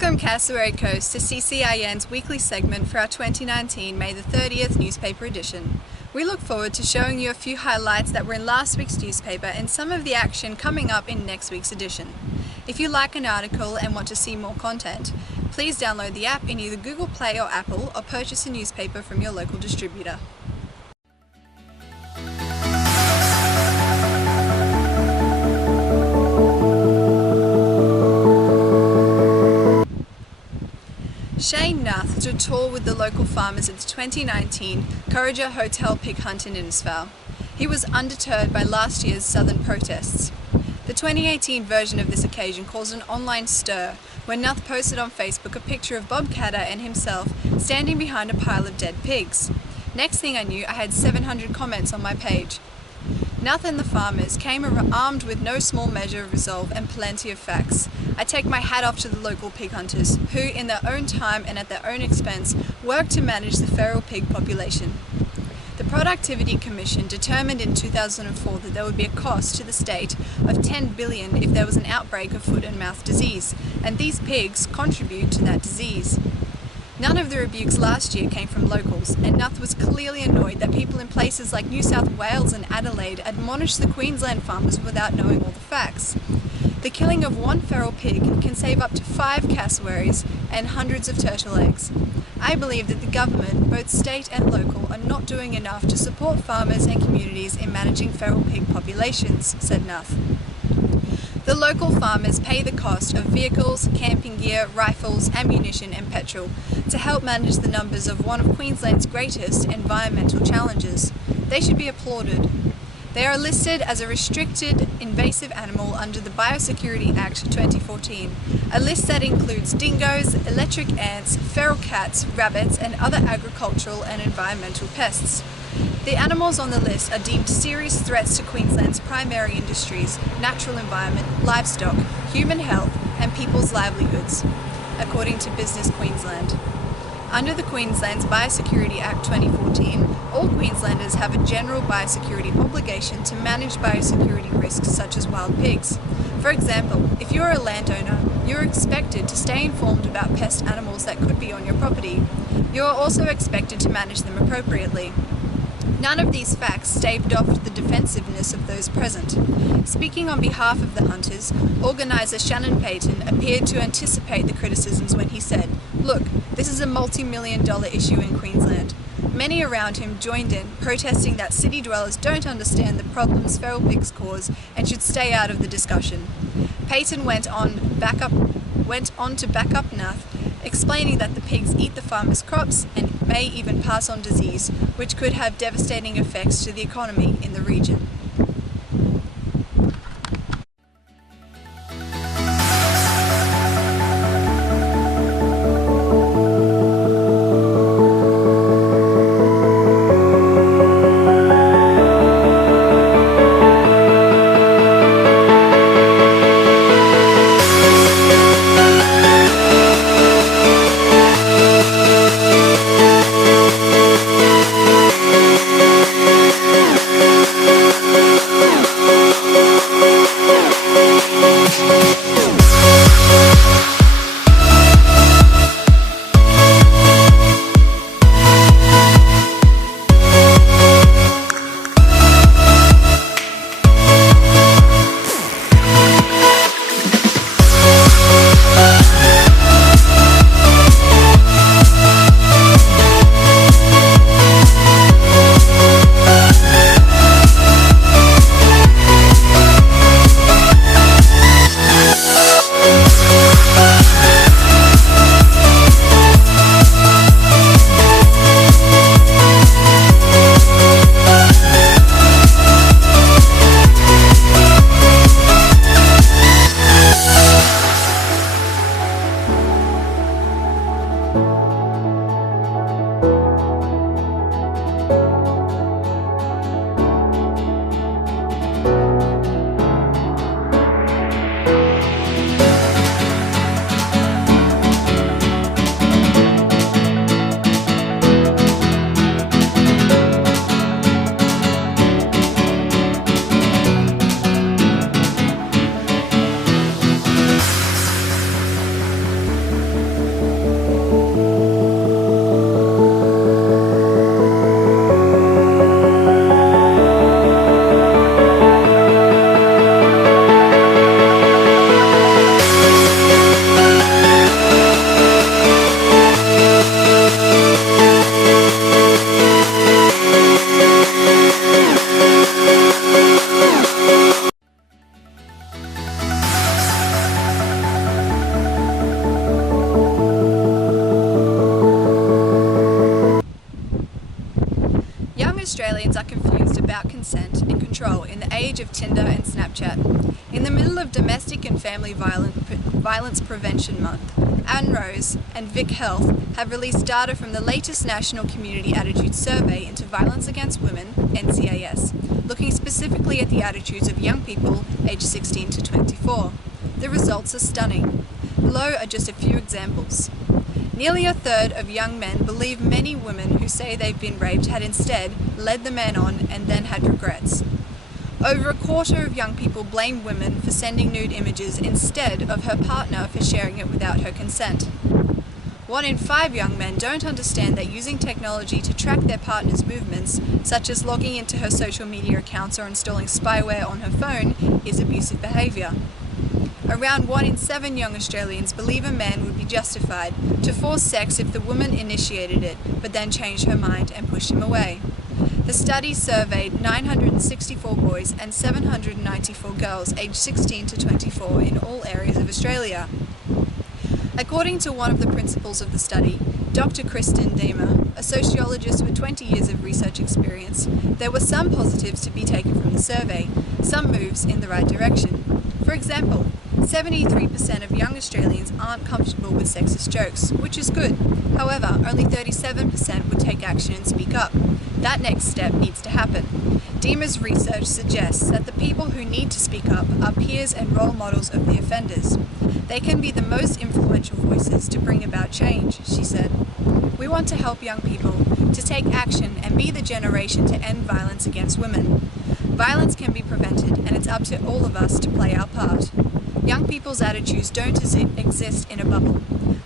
Welcome Cassowary Coast to CCIN's weekly segment for our 2019 May the 30th newspaper edition. We look forward to showing you a few highlights that were in last week's newspaper and some of the action coming up in next week's edition. If you like an article and want to see more content, please download the app in either Google Play or Apple or purchase a newspaper from your local distributor. Shane Nuth stood tall with the local farmers at the 2019 Kurraja Hotel pig hunt in Innisfail. He was undeterred by last year's southern protests. The 2018 version of this occasion caused an online stir when Nuth posted on Facebook a picture of Bob Catter and himself standing behind a pile of dead pigs. Next thing I knew, I had 700 comments on my page. Nuth and the farmers came armed with no small measure of resolve and plenty of facts. I take my hat off to the local pig hunters, who in their own time and at their own expense work to manage the feral pig population. The Productivity Commission determined in 2004 that there would be a cost to the state of $10 billion if there was an outbreak of foot and mouth disease, and these pigs contribute to that disease. None of the rebukes last year came from locals, and Nuth was clearly annoyed that people in places like New South Wales and Adelaide admonished the Queensland farmers without knowing all the facts. The killing of one feral pig can save up to 5 cassowaries and hundreds of turtle eggs. I believe that the government, both state and local, are not doing enough to support farmers and communities in managing feral pig populations, said Nuth. The local farmers pay the cost of vehicles, camping gear, rifles, ammunition and petrol to help manage the numbers of one of Queensland's greatest environmental challenges. They should be applauded. They are listed as a restricted invasive animal under the Biosecurity Act 2014, a list that includes dingoes, electric ants, feral cats, rabbits and other agricultural and environmental pests. The animals on the list are deemed serious threats to Queensland's primary industries, natural environment, livestock, human health and people's livelihoods, according to Business Queensland. Under the Queensland's Biosecurity Act 2014, all Queenslanders have a general biosecurity obligation to manage biosecurity risks such as wild pigs. For example, if you're a landowner, you're expected to stay informed about pest animals that could be on your property. You are also expected to manage them appropriately. None of these facts staved off the defensiveness of those present. Speaking on behalf of the hunters, organiser Shannon Payton appeared to anticipate the criticisms when he said, "Look, this is a multi-million-dollar issue in Queensland." Many around him joined in, protesting that city dwellers don't understand the problems feral pigs cause and should stay out of the discussion. Payton went on to back up Nuth, explaining that the pigs eat the farmers' crops and may even pass on disease, which could have devastating effects to the economy in the region. about consent and control in the age of Tinder and Snapchat. In the middle of Domestic and Family Violence Prevention Month, Anne Rose and Vic Health have released data from the latest National Community Attitude Survey into Violence Against Women, NCAS, looking specifically at the attitudes of young people aged 16 to 24. The results are stunning. Below are just a few examples. Nearly a third of young men believe many women who say they've been raped had instead led the man on and then had regrets. Over a quarter of young people blame women for sending nude images instead of her partner for sharing it without her consent. 1 in 5 young men don't understand that using technology to track their partner's movements, such as logging into her social media accounts or installing spyware on her phone, is abusive behaviour. Around 1 in 7 young Australians believe a man would be justified to force sex if the woman initiated it, but then changed her mind and pushed him away. The study surveyed 964 boys and 794 girls aged 16 to 24 in all areas of Australia. According to one of the principals of the study, Dr. Kristen Deemer, a sociologist with 20 years of research experience, there were some positives to be taken from the survey, some moves in the right direction. For example, 73% of young Australians aren't comfortable with sexist jokes, which is good. However, only 37% would take action and speak up. That next step needs to happen. Deemer's research suggests that the people who need to speak up are peers and role models of the offenders. They can be the most influential voices to bring about change, she said. We want to help young people to take action and be the generation to end violence against women. Violence can be prevented, and it's up to all of us to play our part. Young people's attitudes don't exist in a bubble.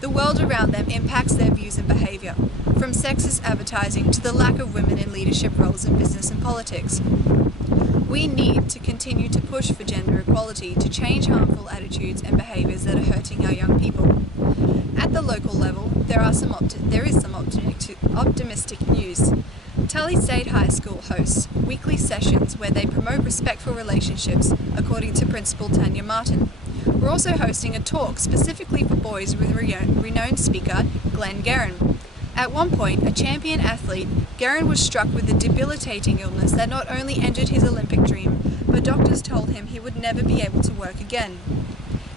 The world around them impacts their views and behaviour, from sexist advertising to the lack of women in leadership roles in business and politics. We need to continue to push for gender equality to change harmful attitudes and behaviours that are hurting our young people. At the local level, there is some optimistic news. Tully State High School hosts weekly sessions where they promote respectful relationships, according to Principal Tanya Martin. We're also hosting a talk specifically for boys with renowned speaker Glenn Guerin. At one point, a champion athlete, Guerin was struck with a debilitating illness that not only ended his Olympic dream, but doctors told him he would never be able to work again.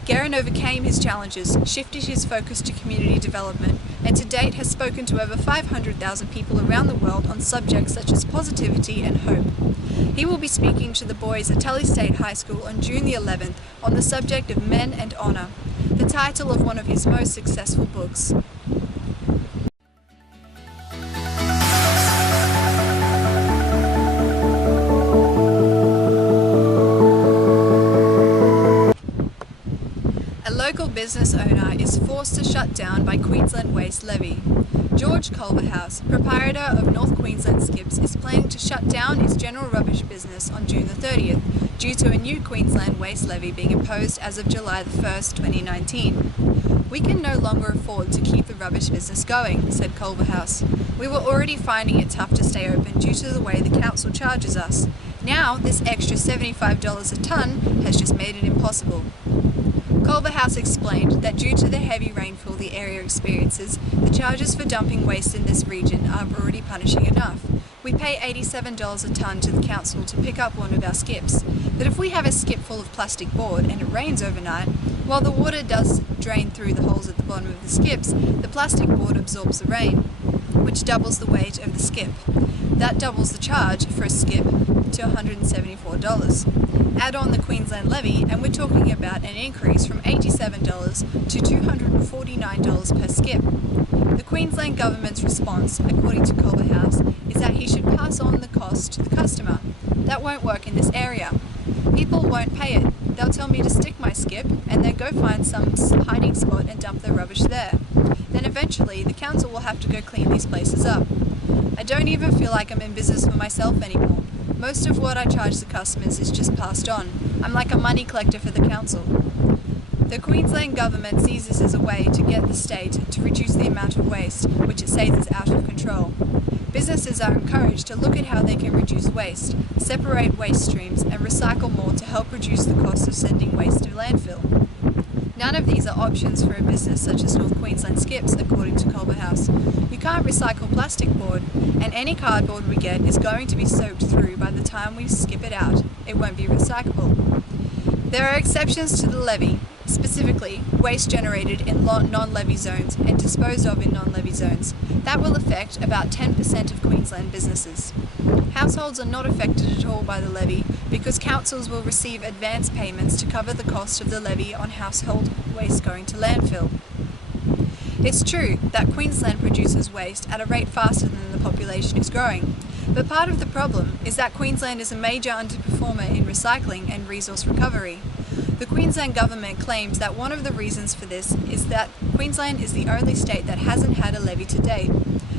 Guerin overcame his challenges, shifted his focus to community development, and to date has spoken to over 500,000 people around the world on subjects such as positivity and hope. He will be speaking to the boys at Tully State High School on June the 11th on the subject of men and honour, the title of one of his most successful books. A local business owner is forced to shut down by Queensland Waste Levy. George Culverhouse, proprietor of North Queensland Skips, is planning to shut down its general rubbish business on June the 30th due to a new Queensland Waste Levy being imposed as of July the 1st, 2019. We can no longer afford to keep the rubbish business going, said Culverhouse. We were already finding it tough to stay open due to the way the council charges us. Now, this extra $75 a tonne has just made it impossible. Culverhouse explained that due to the heavy rainfall the area experiences, the charges for dumping waste in this region are already punishing enough. We pay $87 a tonne to the council to pick up one of our skips, but if we have a skip full of plastic board and it rains overnight, while the water does drain through the holes at the bottom of the skips, the plastic board absorbs the rain, which doubles the weight of the skip. That doubles the charge for a skip to $174. Add on the Queensland Levy and we're talking about an increase from $87 to $249 per skip. The Queensland Government's response, according to Culverhouse, is that he should pass on the cost to the customer. That won't work in this area. People won't pay it. They'll tell me to stick my skip and then go find some hiding spot and dump their rubbish there. Then eventually the council will have to go clean these places up. I don't even feel like I'm in business for myself anymore. Most of what I charge the customers is just passed on. I'm like a money collector for the council. The Queensland Government sees this as a way to get the state to reduce the amount of waste, which it says is out of control. Businesses are encouraged to look at how they can reduce waste, separate waste streams and recycle more to help reduce the cost of sending waste to landfill. None of these are options for a business such as North Queensland Skips, according to Culver House. You can't recycle plastic board, and any cardboard we get is going to be soaked through by the time we skip it out. It won't be recyclable. There are exceptions to the levy, specifically waste generated in non-levy zones and disposed of in non-levy zones. That will affect about 10% of Queensland businesses. Households are not affected at all by the levy because councils will receive advance payments to cover the cost of the levy on household waste going to landfill. It's true that Queensland produces waste at a rate faster than the population is growing, but part of the problem is that Queensland is a major underperformer in recycling and resource recovery. The Queensland government claims that one of the reasons for this is that Queensland is the only state that hasn't had a levy to date.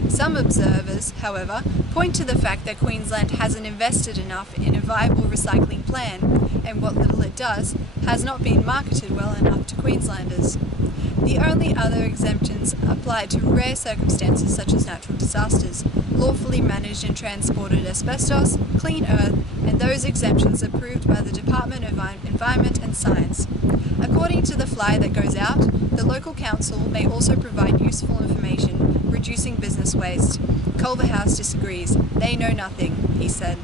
Some observers, however, point to the fact that Queensland hasn't invested enough in a viable recycling plan, and what little it does has not been marketed well enough to Queenslanders. The only other exemptions apply to rare circumstances such as natural disasters, lawfully managed and transported asbestos, clean earth, and those exemptions approved by the Department of Environment and Science. According to the flyer that goes out, the local council may also provide useful information reducing business waste. Culver House disagrees. They know nothing, he said.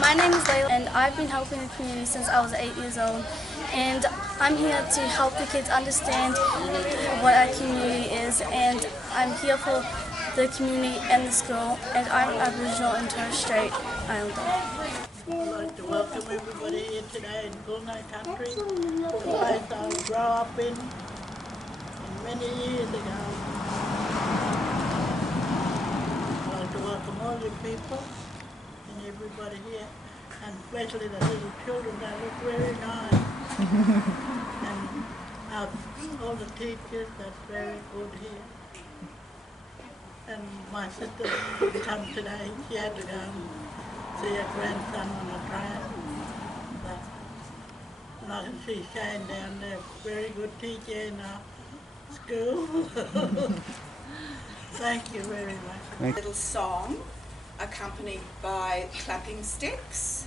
My name is Layla and I've been helping the community since I was 8 years old, and I'm here to help the kids understand what our community is, and I'm here for the community and the school, and I'm Aboriginal and Torres Strait Islander. I'd like to welcome everybody here today in Kulnai country, the place I grew up in many years ago. I'd like to welcome all you people and everybody here, and especially the little children. They look very nice. And all the teachers, that's very good here. And my sister didn't come today. She had to go and see her grandson on the train. And I can see Shane down there, very good teacher in our school. Thank you very much. Little song accompanied by clapping sticks.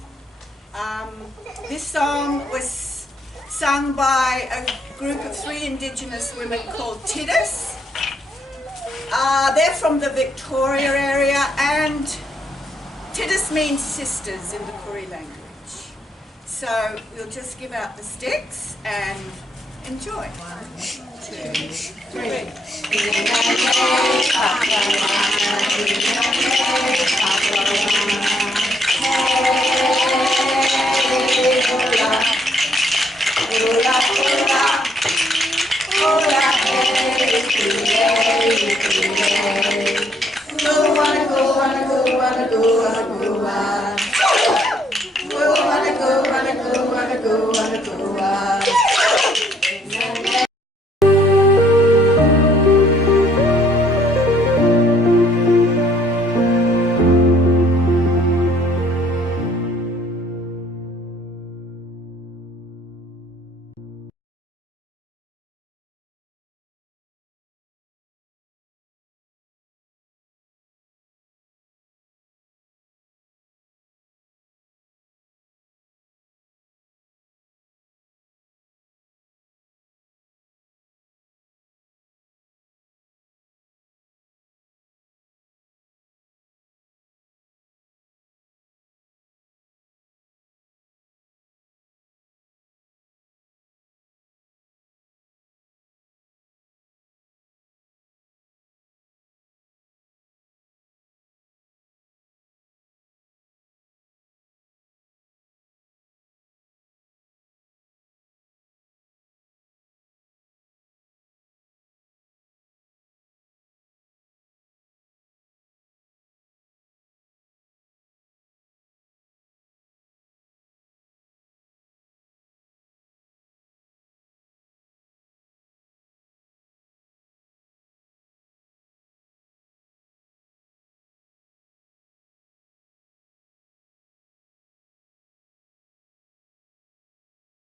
This song was sung by a group of 3 Indigenous women called Tidus. They're from the Victoria area, and Tidus means sisters in the Koori language. So we'll just give out the sticks and enjoy. 1, 2, 3.